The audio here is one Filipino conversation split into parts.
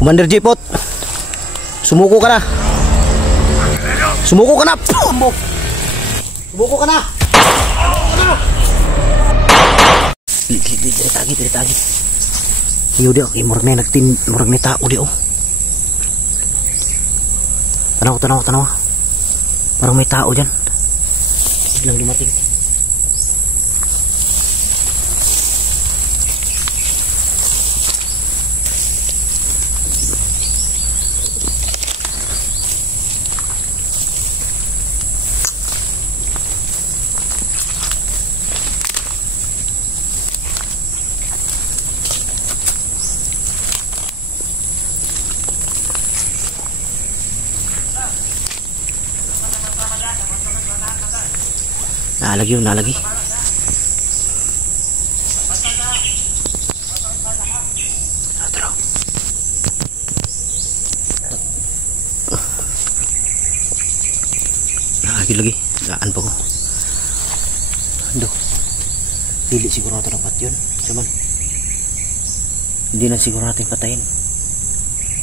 Commander Jipot, sumuko ka na. Sumuko ka na. Sumuko ka na. Dili tagi. Iyo di okay, murag na tao di oh. Tanaw. Parang may tao dyan. Biglang dumating. Nalagi. Tara. Lagi. Gaan pa ko. Dili siguro natin dapat yun. Saman. Hindi na siguro natin patayin.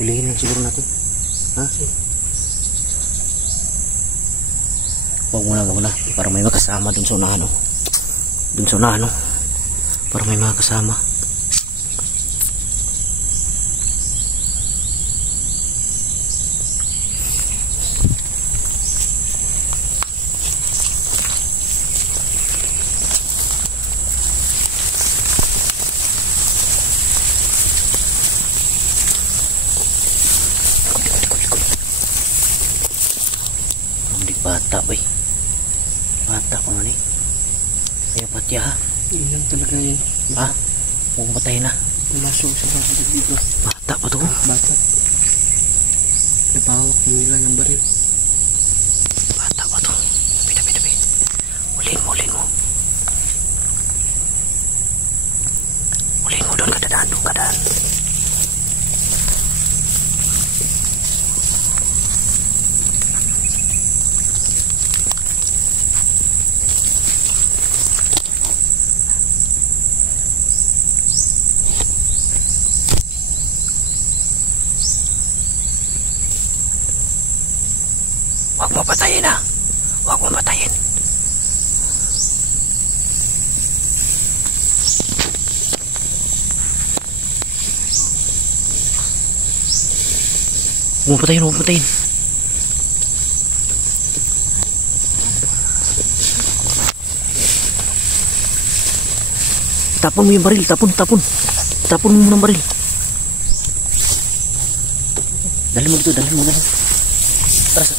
Hulihin lang siguro natin. Ha? Huwag muna. Para may makasama dun sa unahan. Para may makasama. Bata ba eh? Bata ko man eh. Kaya patya ha? Ilang talaga yun. Ha? Huwag patay na. Pumasok sa bakit dito. Bata pa to? Bata. Napahawak nila ng baril. Bata pa to. Tabi. Ulin mo. Ulin mo doon kadaan. Huwag mo patayin ha. Huwag mo patayin. Huwag mo patayin. Tapon mo yung baril. Tapon mo ng baril. Dali mo dito. Tras.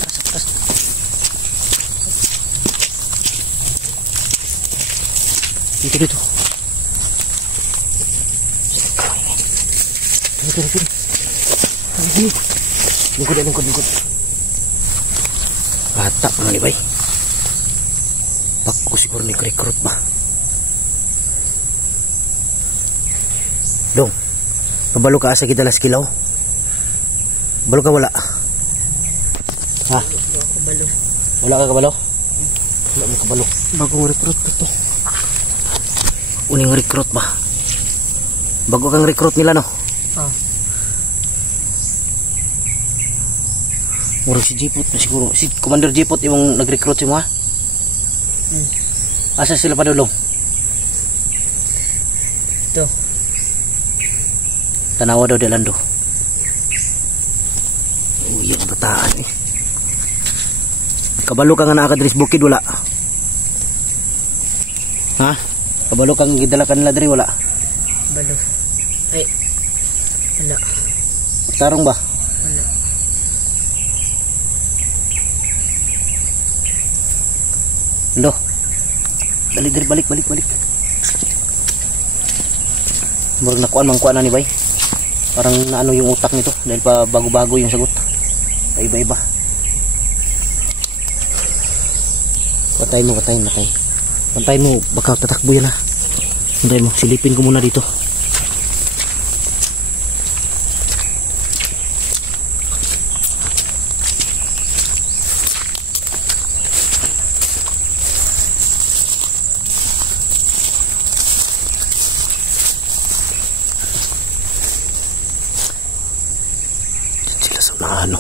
Dito. Lingkod. Bata pa man ibay. Pakko siguro ni recruit ba. Dong. Kabalo ka asa kita las kilaw. Balo ka wala. Ha? Kabalo. Wala ka kabalo? Wala mo kabalo. Bagong recruit pa to. Uning recruit ba? Bago kang recruit nila no? Murag si Jipot na siguro. Si Commander Jipot yung nag-recruit si mo ha? Asa sila pa dulong? Ito. Tanawa daw Delando. Yung bataan eh. Kabalo ka nga nakakadris bukid wala? Ha? Kabalo kang gidala kanila diri wala? Balo. Ay. Wala. Tarong ba? Wala. Ando. Dali balik. Murag nakuan na ni bay. Parang naano yung utak nito dahil pa bago-bago yung sagot. Iba-iba. Patay mo. Pantay mo, baka tatakbo yan ha. Pantay mo, silipin ko muna dito. ano.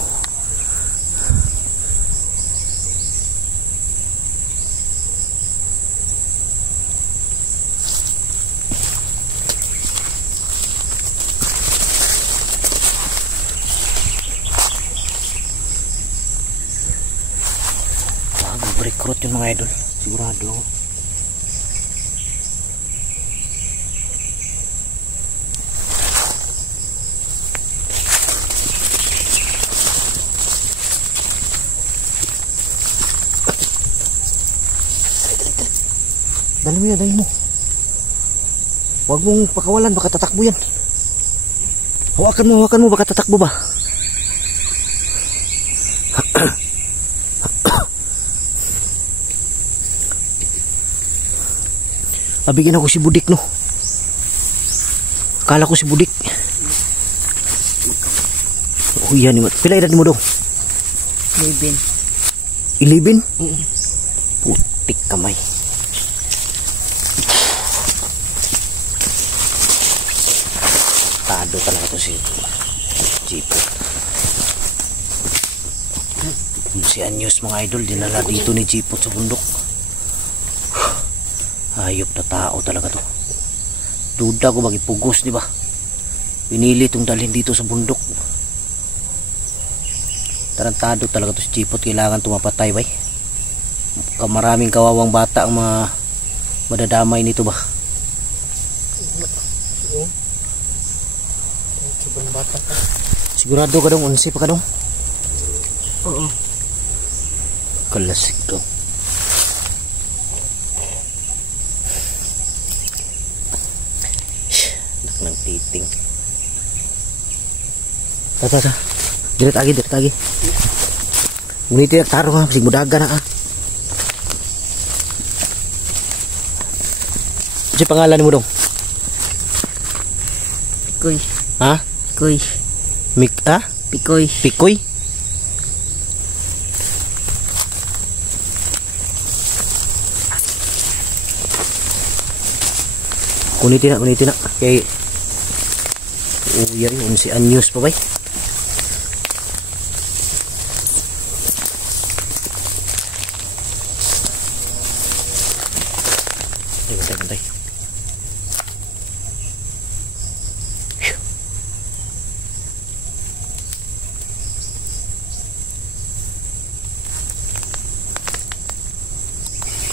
Recruit yung mga idol, sigurado ako. Dali mo yan, dali mo. Huwag mong pakawalan, baka tatakbo yan. Hawakan mo, baka tatakbo ba? Abigin ako si Budik, no? Akala ko si Budik. Oh yan, pila edad mo daw? 11? Putik kamay. Tado talaga to si Jipot. Si Anyos mga idol, dinala dito ni Jipot sa bundok. Hayop na tao talaga to. Duda ko magipugos, di ba? Pinili itong dalhin dito sa bundok. Tarantado talaga to si Jipot. Kailangan tumapatay, bay. Maraming kawawang bata ang madadamay nito ba? Sobrang bata ka. Sigurado ka dong, 11 pa ka dong? Oo. Kalasig dong. Ng titing. Tata. Diret lagi. Ngunit tidak taruh ha, masih mudaga na ah. Ano pangalan mo dong? Pikoy. Ha? Pikoy. Pikoy. Pikoy? Kunitin na. Kay yan, 11 anyos pa bay. Bantay.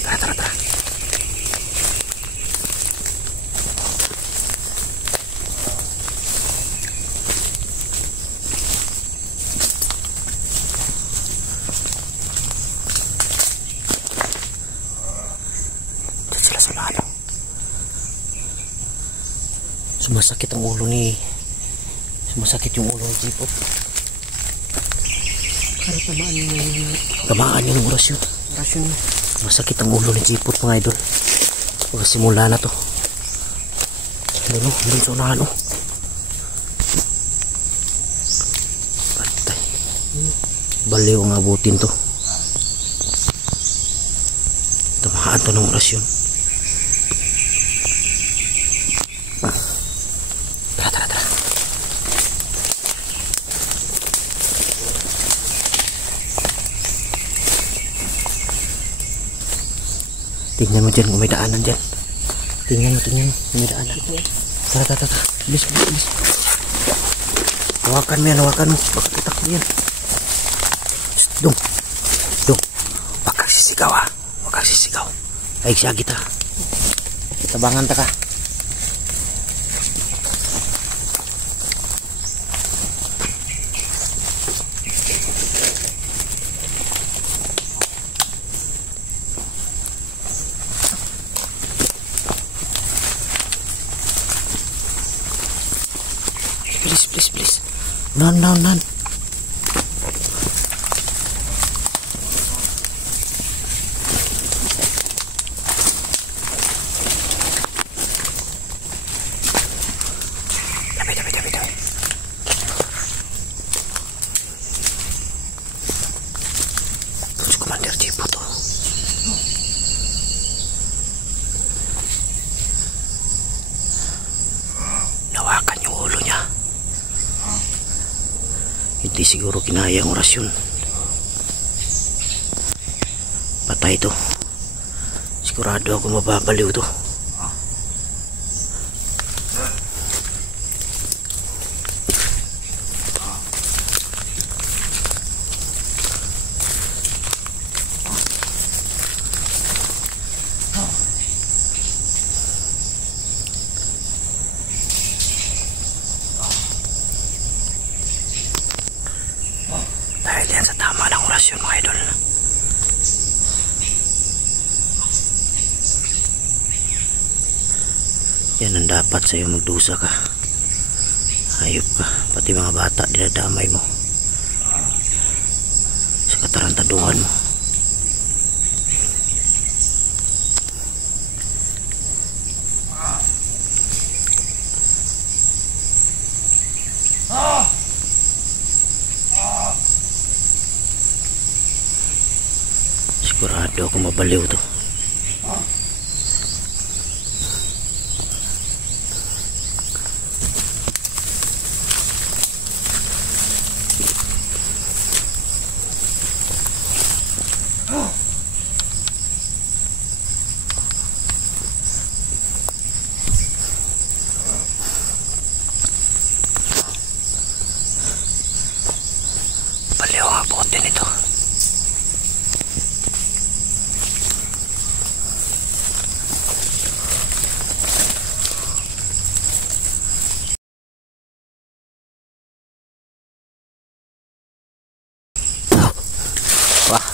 Tara. Sumasakit yung ulo ni Jipot. Para tamaan yun ng orasyon. Masakit ang ulo ni Jipot mga idol. Pagkasimula na to. Ano sa unahan oh. Patay. Baliw ang abutin to. Tamaan to ng orasyon. Tara. Tingnan mo dyan kung may daanan dyan. Tingnan mo kung may daanan. Tara. Bilis. Hawakan mo. Baka tatakbo yan. Dong. Huwag kang sisigaw. Ay siya kita. Tabangan ta ka. Please. Non. Tabi. Terus Komandan Jipot tuh. Nawakan yung ulo niya. siguro kinaya ang orasyon. Patay to. Sigurado ako mababaliw to. Dahil yan sa tama ng orasyon, mga idol. Yan ang dapat sa'yo, magdusa ka. Hayop ka. Pati mga bata dinadamay mo sa katarantaduhan mo. Sigurado ako mabaliw to. Baliw ang bote nito. Wah.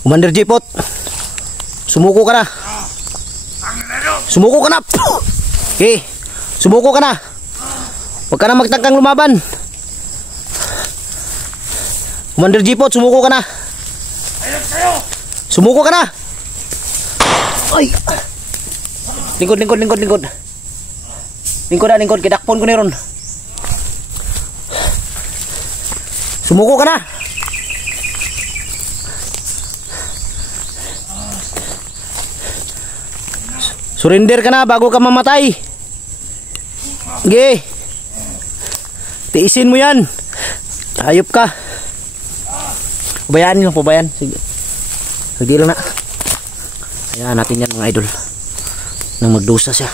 Commander Jipot, sumuko ka na. Sumuko ka na. Okay, sumuko ka na. Huwag ka na magtangkang lumaban. Commander Jipot, sumuko ka na. Sumuko ka na. Ay. Lingkod. Lingkod. Kidakpon ko ni ron. Sumuko ka na. Surrender ka na bago ka mamatay. Sige. Tiisin mo yan. Hayop ka. Pabayaan nyo, pabayaan. Sige. Hindi lang na. Hayaan natin yan, mga idol. Nang magdusa siya.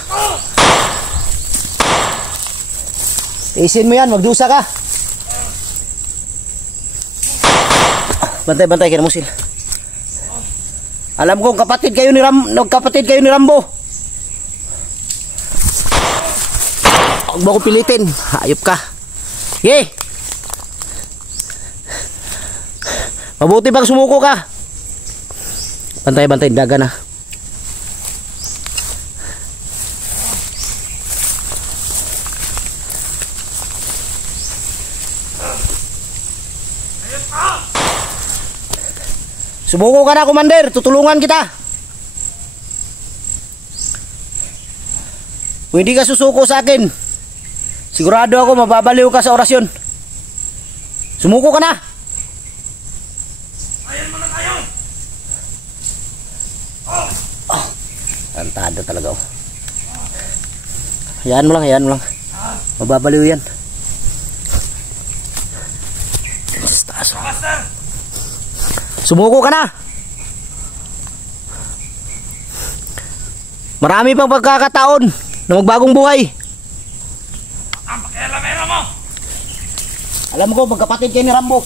Tiisin mo yan, magdusa ka. Bantay, kinamusil. Alam ko kapatid kayo ni Rambo. Huwag mo ko pilitin. Hayop ka. Sige. Mabuti pag sumuko ka. Bantay, daga na. Sumuko ka na, Commander. Tutulungan kita. Kung hindi ka susuko sa akin, sigurado ako mababaliw ka sa orasyon. Sumuko ka na. Tantado talaga oh. Hayaan mo lang. Mababaliw yan. Sumuko ka na. Marami pang pagkakataon na magbagong buhay. Ang pakialamera mo. Alam ko magkapatid kayo ni Rambo.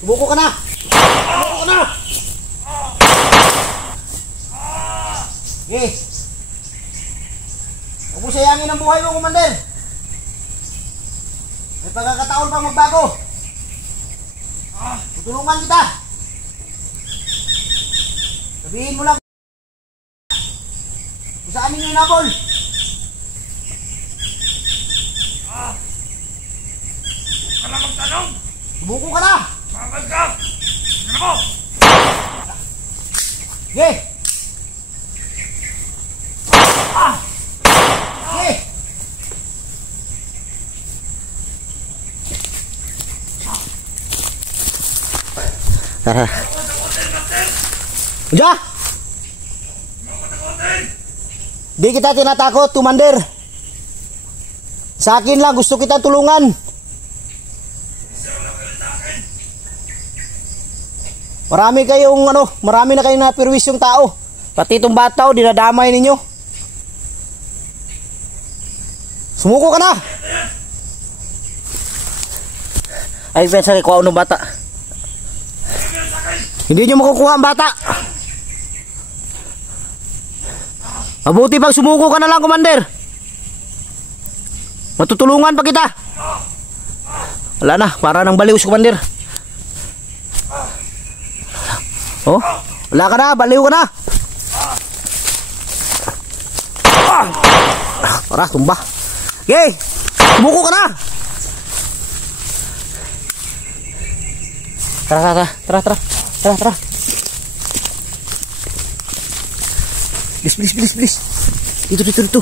Sumuko ka na. Okay. Huwag mo sayangin ang buhay mo, Commander. May pagkakataon pang magbago. Tutulungan kita. Sabihin mo lang kung saan ninyo inabol. Ka na magtanong. Sumuko ka na. Mamag ka. Ano mo? Okay. Okay. Tara. Diya! Di kita tinatakot, Commander. Sa akin lang, gusto kita tulungan. Marami na kayong napirwis yung tao. Pati itong bata, dinadamay ninyo. Sumuko ka na! Ay, pensa kay kuha ng bata. Hindi nyo makukuha ang bata. Mabuti pag sumuko ka na lang, Commander. Matutulungan pa kita. Wala na, para nang baliw si Commander. Oh, wala ka na, baliw ka na. Tara, tumba. Okay, sumuko ka na. Tara. Bilis. Dito.